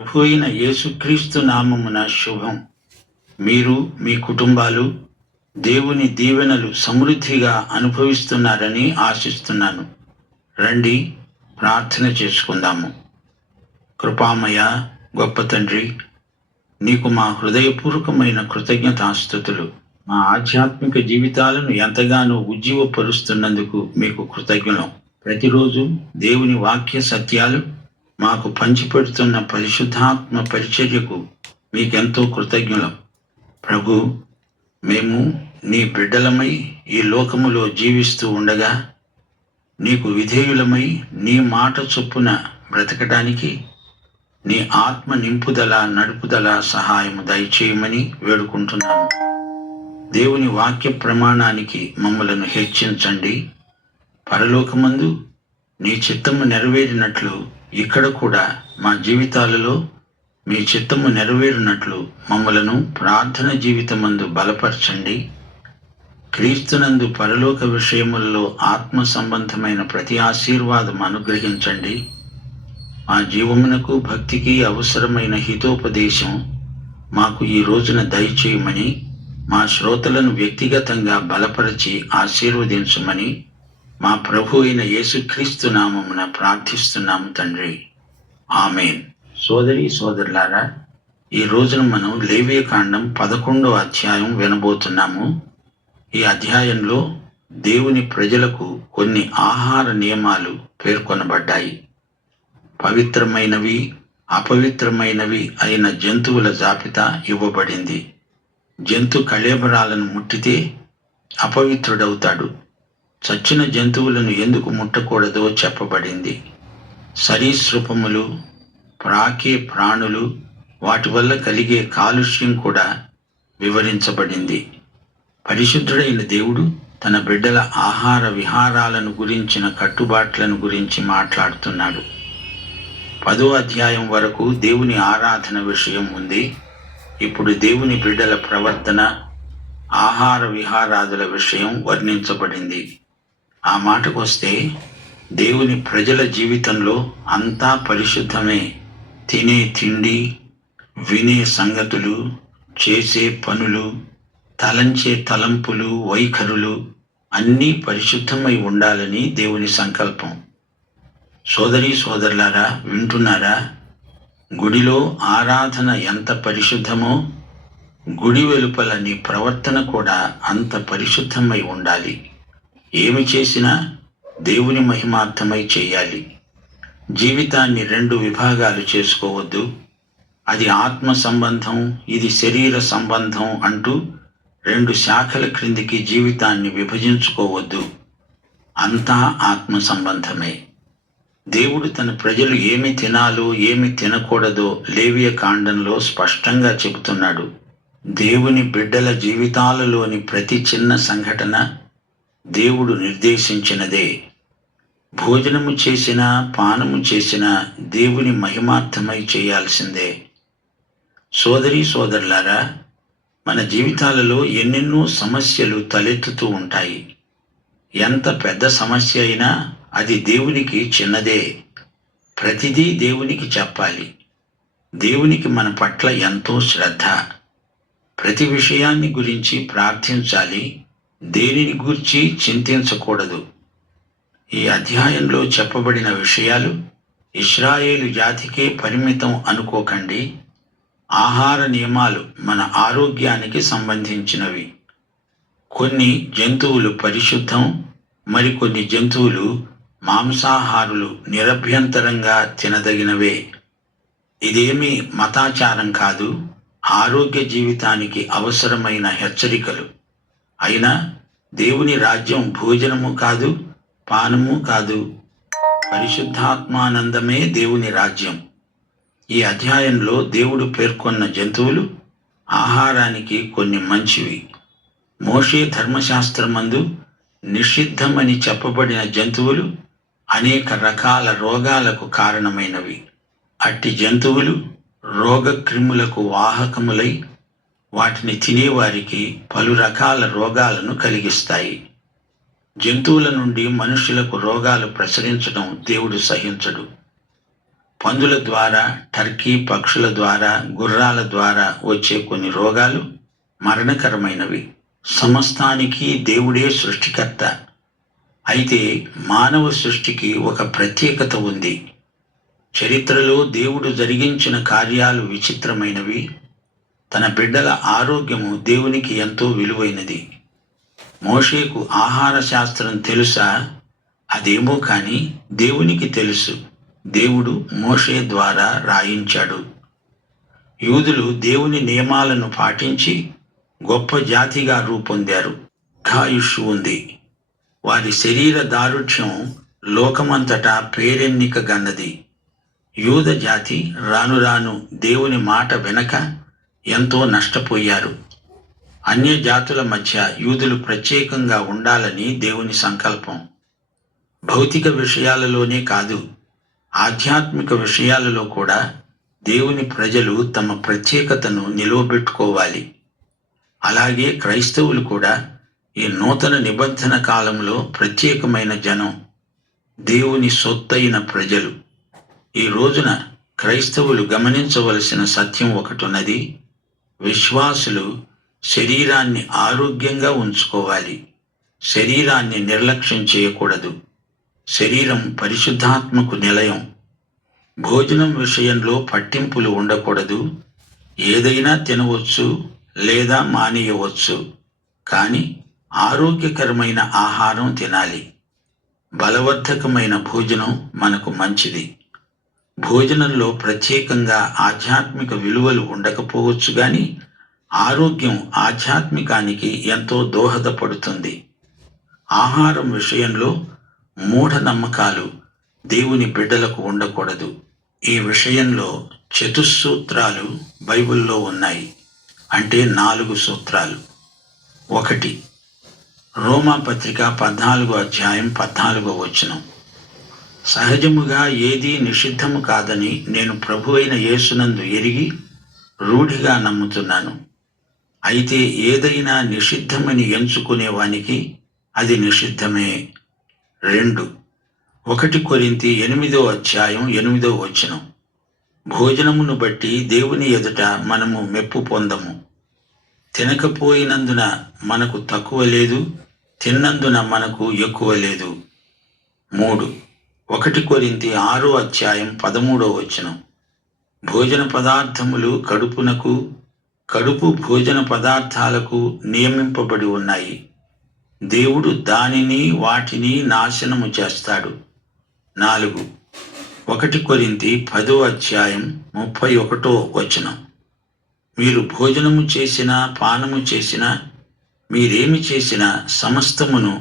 ప్రభు అయిన యేసుక్రీస్తు నామమున శుభం. మీరు మీ కుటుంబాలు దేవుని దీవెనలు సమృద్ధిగా అనుభవిస్తున్నారని ఆశిస్తున్నాను. రండి ప్రార్థన చేసుకుందాము. కృపామయ గొప్ప తండ్రి, నీకు మా హృదయపూర్వకమైన కృతజ్ఞతాస్తుతులు. మా ఆధ్యాత్మిక జీవితాలను ఎంతగానో ఉజ్జీవపరుస్తున్నందుకు మీకు కృతజ్ఞులం. ప్రతిరోజు దేవుని వాక్య సత్యాలు మాకు పంచిపెడుతున్న పరిశుద్ధాత్మ పరిచర్యకు మీకెంతో కృతజ్ఞులం. ప్రభు, మేము నీ బిడ్డలమై ఈ లోకములో జీవిస్తూ ఉండగా నీకు విధేయులమై నీ మాట చొప్పున బ్రతకడానికి నీ ఆత్మ నింపుదల నడుపుదల సహాయము దయచేయమని వేడుకుంటున్నాము. దేవుని వాక్య ప్రమాణానికి మమ్మలను హెచ్చించండి. పరలోకమందు నీ చిత్తము నెరవేరినట్లు ఇక్కడ కూడా మా జీవితాలలో మీ చిత్తము నెరవేరినట్లు మమ్మలను ప్రార్థన జీవితమందు బలపరచండి. క్రీస్తునందు పరలోక విషయములలో ఆత్మ సంబంధమైన ప్రతి ఆశీర్వాదం అనుగ్రహించండి. మా జీవమునకు భక్తికి అవసరమైన హితోపదేశం మాకు ఈ రోజున దయచేయమని, మా శ్రోతలను వ్యక్తిగతంగా బలపరిచి ఆశీర్వదించమని మా ప్రభు అయిన యేసుక్రీస్తు నామమున ప్రార్థిస్తున్నాము తండ్రి. ఆమేన్. సోదరి సోదరులారా, ఈ రోజున మనం లేవియకాండం 11వ అధ్యాయం వినబోతున్నాము. ఈ అధ్యాయంలో దేవుని ప్రజలకు కొన్ని ఆహార నియమాలు పేర్కొనబడ్డాయి. పవిత్రమైనవి, అపవిత్రమైనవి అయిన జంతువుల జాబితా ఇవ్వబడింది. జంతు కళేబరాలను ముట్టితే అపవిత్రుడవుతాడు. చచ్చిన జంతువులను ఎందుకు ముట్టకూడదో చెప్పబడింది. సరీసృపములు, ప్రాకే ప్రాణులు, వాటి వల్ల కలిగే కాలుష్యం కూడా వివరించబడింది. పరిశుద్ధుడైన దేవుడు తన బిడ్డల ఆహార విహారాలను గురించిన కట్టుబాట్లను గురించి మాట్లాడుతున్నాడు. 10వ అధ్యాయం వరకు దేవుని ఆరాధన విషయం ఉంది. ఇప్పుడు దేవుని బిడ్డల ప్రవర్తన, ఆహార విహారాదుల విషయం వర్ణించబడింది. ఆ మాటకొస్తే దేవుని ప్రజల జీవితంలో అంతా పరిశుద్ధమే. తినే తిండి, వినే సంగతులు, చేసే పనులు, తలంచే తలంపులు, వైఖరులు అన్నీ పరిశుద్ధమై ఉండాలని దేవుని సంకల్పం. సోదరీ సోదరులారా, వింటున్నారా? గుడిలో ఆరాధన ఎంత పరిశుద్ధమో గుడి వెలుపల నీ ప్రవర్తన కూడా అంత పరిశుద్ధమై ఉండాలి. ఏమి చేసినా దేవుని మహిమార్థమై చేయాలి. జీవితాన్ని 2 విభాగాలు చేసుకోవద్దు. అది ఆత్మ సంబంధం, ఇది శరీర సంబంధం అంటూ 2 శాఖల క్రిందికి జీవితాన్ని విభజించుకోవద్దు. అంతా ఆత్మ సంబంధమే. దేవుడు తన ప్రజలు ఏమి తినాలో ఏమి తినకూడదో లేవియకాండంలో స్పష్టంగా చెబుతున్నాడు. దేవుని బిడ్డల జీవితాలలోని ప్రతి చిన్న సంఘటన దేవుడు నిర్దేశించినదే. భోజనము చేసినా పానము చేసినా దేవుని మహిమార్థమై చేయాల్సిందే. సోదరీ సోదరులారా, మన జీవితాలలో ఎన్నెన్నో సమస్యలు తలెత్తుతూ ఉంటాయి. ఎంత పెద్ద సమస్య అయినా అది దేవునికి చిన్నదే. ప్రతిదీ దేవునికి చెప్పాలి. దేవునికి మన పట్ల ఎంతో శ్రద్ధ. ప్రతి విషయాన్ని గురించి ప్రార్థించాలి. దేనిని గూర్చి చింతించకూడదు. ఈ అధ్యాయంలో చెప్పబడిన విషయాలు ఇశ్రాయేలు జాతికే పరిమితం అనుకోకండి. ఆహార నియమాలు మన ఆరోగ్యానికి సంబంధించినవి. కొన్ని జంతువులు పరిశుద్ధం, మరికొన్ని జంతువులు మాంసాహారులు నిరభ్యంతరంగా తినదగినవే. ఇదేమీ మతాచారం కాదు, ఆరోగ్య జీవితానికి అవసరమైన హెచ్చరికలు. అయినా దేవుని రాజ్యం భోజనము కాదు, పానము కాదు. పరిశుద్ధాత్మానందమే దేవుని రాజ్యం. ఈ అధ్యాయంలో దేవుడు పేర్కొన్న జంతువులు ఆహారానికి కొన్ని మంచివి. మోషే ధర్మశాస్త్రమందు నిషిద్ధమని చెప్పబడిన జంతువులు అనేక రకాల రోగాలకు కారణమైనవి. అట్టి జంతువులు రోగక్రిములకు వాహకములై వాటిని తినేవారికి పలు రకాల రోగాలను కలిగిస్తాయి. జంతువుల నుండి మనుషులకు రోగాలు ప్రసరించడం దేవుడు సహించడు. పందుల ద్వారా, టర్కీ పక్షుల ద్వారా, గుర్రాల ద్వారా వచ్చే కొన్ని రోగాలు మరణకరమైనవి. సమస్తానికి దేవుడే సృష్టికర్త. అయితే మానవ సృష్టికి ఒక ప్రత్యేకత ఉంది. చరిత్రలో దేవుడు జరిగించిన కార్యాలు విచిత్రమైనవి. తన బిడ్డల ఆరోగ్యము దేవునికి ఎంతో విలువైనది. మోషేకు ఆహార శాస్త్రం తెలుసా? అదేమో కానీ దేవునికి తెలుసు. దేవుడు మోషే ద్వారా రాయించాడు. యూదులు దేవుని నియమాలను పాటించి గొప్ప జాతిగా రూపొందారు. దీర్ఘాయుష్షు ఉంది. వారి శరీర దారుఢ్యం లోకమంతటా పేరెన్నిక గన్నది. యూద జాతి రాను రాను దేవుని మాట వెనక ఎంతో నష్టపోయారు. అన్య జాతుల మధ్య యూదులు ప్రత్యేకంగా ఉండాలని దేవుని సంకల్పం. భౌతిక విషయాలలోనే కాదు, ఆధ్యాత్మిక విషయాలలో కూడా దేవుని ప్రజలు తమ ప్రత్యేకతను నిలువబెట్టుకోవాలి. అలాగే క్రైస్తవులు కూడా ఈ నూతన నిబంధన కాలంలో ప్రత్యేకమైన జనం, దేవుని సొత్తైన ప్రజలు. ఈ రోజున క్రైస్తవులు గమనించవలసిన సత్యం ఒకటున్నది. విశ్వాసులు శరీరాన్ని ఆరోగ్యంగా ఉంచుకోవాలి. శరీరాన్ని నిర్లక్ష్యం చేయకూడదు. శరీరం పరిశుద్ధాత్మకు నిలయం. భోజనం విషయంలో పట్టింపులు ఉండకూడదు. ఏదైనా తినవచ్చు లేదా మానేయవచ్చు, కానీ ఆరోగ్యకరమైన ఆహారం తినాలి. బలవర్ధకమైన భోజనం మనకు మంచిది. భోజనంలో ప్రత్యేకంగా ఆధ్యాత్మిక విలువలు ఉండకపోవచ్చు, కానీ ఆరోగ్యం ఆధ్యాత్మికానికి ఎంతో దోహదపడుతుంది. ఆహారం విషయంలో మూఢనమ్మకాలు దేవుని బిడ్డలకు ఉండకూడదు. ఈ విషయంలో చతుస్సూత్రాలు బైబిల్లో ఉన్నాయి. అంటే 4 సూత్రాలు. 1 రోమా పత్రిక 14వ అధ్యాయం 14వ వచనం. సహజముగా ఏదీ నిషిద్ధము కాదని నేను ప్రభువైన యేసునందు ఎరిగి రూఢిగా నమ్ముతున్నాను. అయితే ఏదైనా నిషిద్ధమని ఎంచుకునేవానికి అది నిషిద్ధమే. 2 1 కొరింథీ 8వ అధ్యాయం 8వ వచనం. భోజనమును బట్టి దేవుని ఎదుట మనము మెప్పు పొందము. తినకపోయినందున మనకు తక్కువ లేదు, తిన్నందున మనకు ఎక్కువ లేదు. 3 1 కొరింథీ 6వ అధ్యాయం 13వ వచనం. భోజన పదార్థములు కడుపునకు, కడుపు భోజన పదార్థాలకు నియమింపబడి ఉన్నాయి. దేవుడు దానిని వాటిని నాశనము చేస్తాడు. 4 1 కొరింథీ 10వ అధ్యాయం 31వ వచనం. మీరు భోజనము చేసినా పానము చేసినా మీరేమి చేసినా సమస్తమును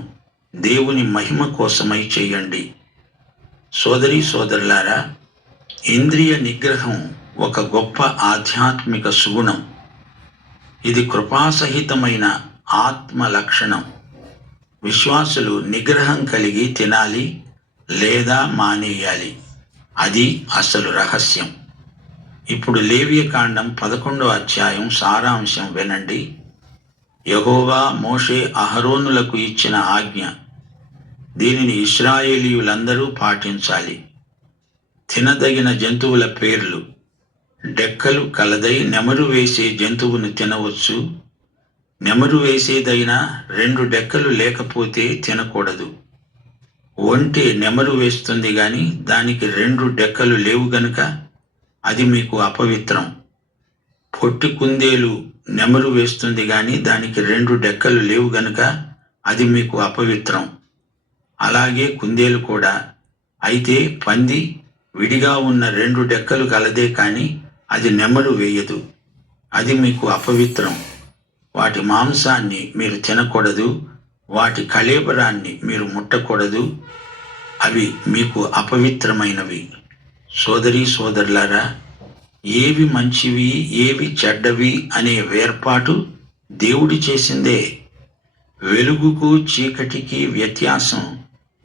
దేవుని మహిమ కోసమై చేయండి. సోదరీ సోదరులారా, ఇంద్రియ నిగ్రహం ఒక గొప్ప ఆధ్యాత్మిక సుగుణం. ఇది కృపాసహితమైన ఆత్మ లక్షణం. విశ్వాసులు నిగ్రహం కలిగి తినాలి లేదా మానేయాలి. అది అసలు రహస్యం. ఇప్పుడు లేవియకాండం 11వ అధ్యాయం సారాంశం వినండి. యెహోవా మోషే అహరోనులకు ఇచ్చిన ఆజ్ఞ. దీనిని ఇశ్రాయేలీయులందరూ పాటించాలి. తినదగిన జంతువుల పేర్లు. డెక్కలు కలదై నెమరు వేసే జంతువును తినవచ్చు. నెమరు వేసేదైనా 2 డెక్కలు లేకపోతే తినకూడదు. ఒంటె నెమరు వేస్తుంది గాని దానికి 2 డెక్కలు లేవు గనుక అది మీకు అపవిత్రం. పొట్టి కుందేలు నెమరు వేస్తుంది గాని దానికి 2 డెక్కలు లేవు గనుక అది మీకు అపవిత్రం. అలాగే కుందేలు కూడా. అయితే పంది విడిగా ఉన్న 2 డెక్కలు కలదే కానీ అది నెమరు వేయదు. అది మీకు అపవిత్రం. వాటి మాంసాన్ని మీరు తినకూడదు. వాటి కళేబరాన్ని మీరు ముట్టకూడదు. అవి మీకు అపవిత్రమైనవి. సోదరీ సోదరులారా, ఏవి మంచివి ఏవి చెడ్డవి అనే వేర్పాటు దేవుడు చేసిందే. వెలుగుకు చీకటికి వ్యత్యాసం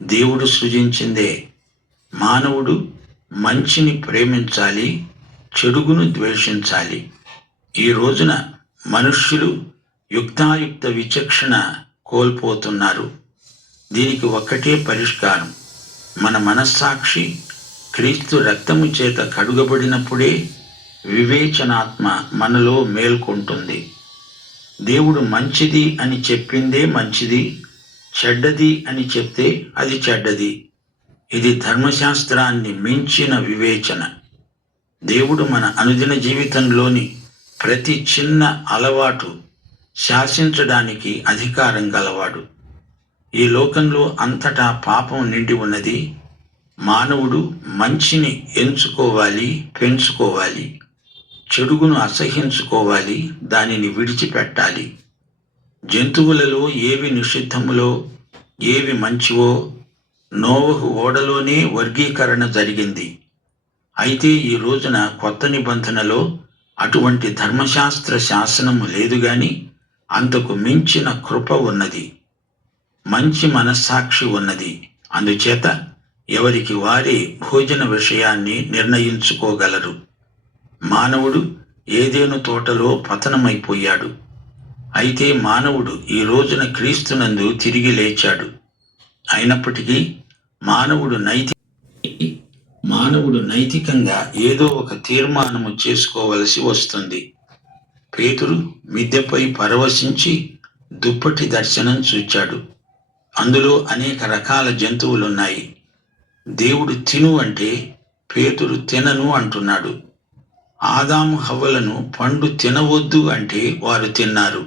దేవుడు సృజించిందే. మానవుడు మంచిని ప్రేమించాలి, చెడుగును ద్వేషించాలి. ఈ రోజున మనుష్యులు యుక్తాయుక్త విచక్షణ కోల్పోతున్నారు. దీనికి ఒక్కటే పరిష్కారం. మన మనస్సాక్షి క్రీస్తు రక్తము చేత కడుగబడినప్పుడే వివేచనాత్మ మనలో మేల్కొంటుంది. దేవుడు మంచిది అని చెప్పిందే మంచిది, చెడ్డది అని చెప్తే అది చెడ్డది. ఇది ధర్మశాస్త్రాన్ని మించిన వివేచన. దేవుడు మన అనుదిన జీవితంలోని ప్రతి చిన్న అలవాటు శాసించడానికి అధికారం గలవాడు. ఈ లోకంలో అంతటా పాపం నిండి ఉన్నది. మానవుడు మంచిని ఎంచుకోవాలి, పెంచుకోవాలి. చెడుగును అసహ్యించుకోవాలి, దానిని విడిచిపెట్టాలి. జంతువులలో ఏవి నిషిద్ధములో ఏవి మంచివో నోవహు ఓడలోనే వర్గీకరణ జరిగింది. అయితే ఈ రోజున కొత్త నిబంధనలో అటువంటి ధర్మశాస్త్ర శాసనము లేదు గాని అంతకు మించిన కృప ఉన్నది, మంచి మనస్సాక్షి ఉన్నది. అందుచేత ఎవరికి వారే భోజన విషయాన్ని నిర్ణయించుకోగలరు. మానవుడు ఏదేను తోటలో పతనమైపోయాడు. అయితే మానవుడు ఈ రోజున క్రీస్తునందు తిరిగి లేచాడు. అయినప్పటికీ మానవుడు నైతికంగా ఏదో ఒక తీర్మానము చేసుకోవలసి వస్తుంది. పేతురు మిద్దెపై పరవశించి దుప్పటి దర్శనం చూచాడు. అందులో అనేక రకాల జంతువులున్నాయి. దేవుడు తిను అంటే పేతురు తినను అంటున్నాడు. ఆదాము హవ్వలను పండు తినవద్దు అంటే వారు తిన్నారు.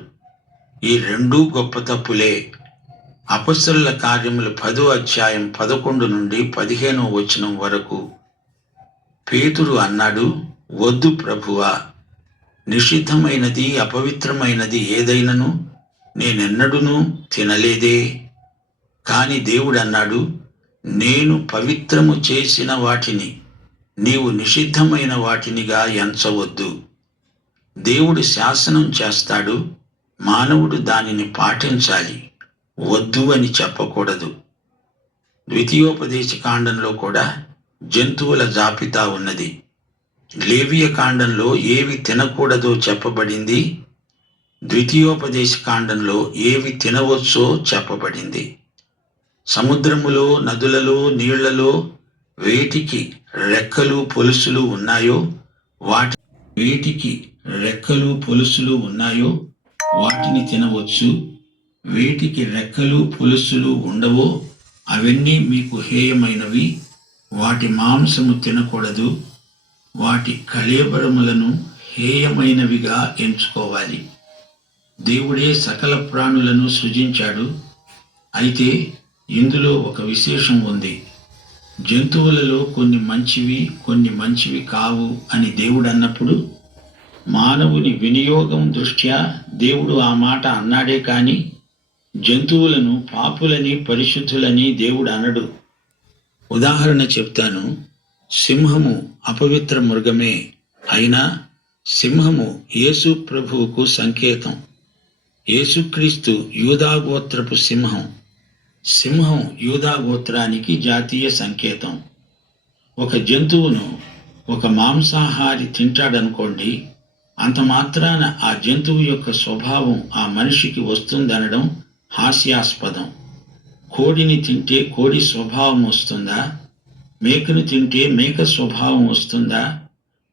ఈ రెండూ గొప్ప తప్పులే. అపొస్తలుల కార్యములు 10వ అధ్యాయం 11 నుండి 15వ వచనం వరకు పేతురు అన్నాడు, వద్దు ప్రభువా, నిషిద్ధమైనది అపవిత్రమైనది ఏదైనను నేనెన్నడూనూ తినలేదే. కాని దేవుడు అన్నాడు, నేను పవిత్రము చేసిన వాటిని నీవు నిషిద్ధమైన వాటినిగా ఎంచవద్దు. దేవుడు శాసనం చేస్తాడు, మానవుడు దానిని పాటించాలి, వద్దు అని చెప్పకూడదు. ద్వితీయోపదేశ కాండంలో కూడా జంతువుల జాబితా ఉన్నది. లేవియ కాండంలో ఏవి తినకూడదో చెప్పబడింది. ద్వితీయోపదేశ కాండంలో ఏవి తినవచ్చో చెప్పబడింది. సముద్రములో, నదులలో, నీళ్లలో వేటికి రెక్కలు పొలుసులు ఉన్నాయో వాటిని తినవచ్చు. వేటికి రెక్కలు పొలుసులు ఉండవో అవన్నీ మీకు హేయమైనవి. వాటి మాంసము తినకూడదు. వాటి కళేబరములను హేయమైనవిగా ఎంచుకోవాలి. దేవుడే సకల ప్రాణులను సృజించాడు. అయితే ఇందులో ఒక విశేషం ఉంది. జంతువులలో కొన్ని మంచివి, కొన్ని మంచివి కావు అని దేవుడు అన్నప్పుడు మానవుని వినియోగం దృష్ట్యా దేవుడు ఆ మాట అన్నాడే కాని జంతువులను పాపులని, పరిశుద్ధులని దేవుడు అనడు. ఉదాహరణ చెప్తాను. సింహము అపవిత్ర మృగమే, అయినా సింహము యేసు ప్రభువుకు సంకేతం. యేసుక్రీస్తు యూదాగోత్రపు సింహం. సింహం యూదాగోత్రానికి జాతీయ సంకేతం. ఒక జంతువును ఒక మాంసాహారి తింటాడనుకోండి, అంత మాత్రాన ఆ జంతువు యొక్క స్వభావం ఆ మనిషికి వస్తుందనడం హాస్యాస్పదం. కోడిని తింటే కోడి స్వభావం వస్తుందా? మేకను తింటే మేక స్వభావం వస్తుందా?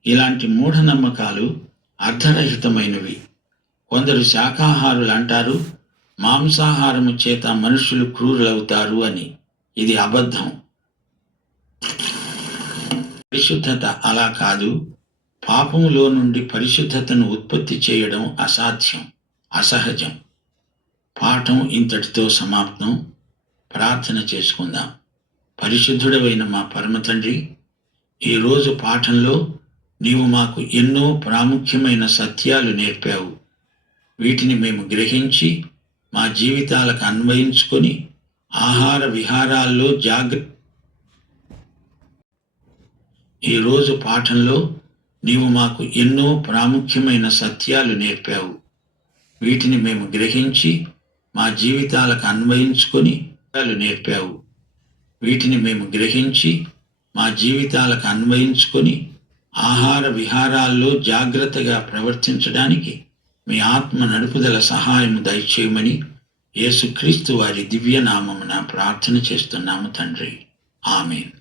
ఇలాంటి మూఢనమ్మకాలు అర్థరహితమైనవి. కొందరు శాకాహారులు అంటారు, మాంసాహారము చేత మనుషులు క్రూరులవుతారు అని. ఇది అబద్ధం. పరిశుద్ధత అలా కాదు. పాపములో నుండి పరిశుద్ధతను ఉత్పత్తి చేయడం అసాధ్యం, అసహజం. పాఠం ఇంతటితో సమాప్తం. ప్రార్థన చేసుకుందాం. పరిశుద్ధుడవైన మా పరమ తండ్రి, ఈరోజు పాఠంలో నీవు మాకు ఎన్నో ప్రాముఖ్యమైన సత్యాలు నేర్పావు. వీటిని మేము గ్రహించి మా జీవితాలకు అన్వయించుకొని ఆహార విహారాల్లో ఈరోజు పాఠంలో నీవు మాకు ఎన్నో ప్రాముఖ్యమైన సత్యాలు నేర్పావు. వీటిని మేము గ్రహించి మా జీవితాలకు అన్వయించుకొని ఆహార విహారాల్లో జాగ్రత్తగా ప్రవర్తించడానికి మీ ఆత్మ నడుపుదల సహాయము దయచేయమని యేసుక్రీస్తు వారి దివ్య నామమున ప్రార్థన చేస్తున్నాము తండ్రి. ఆమేన్.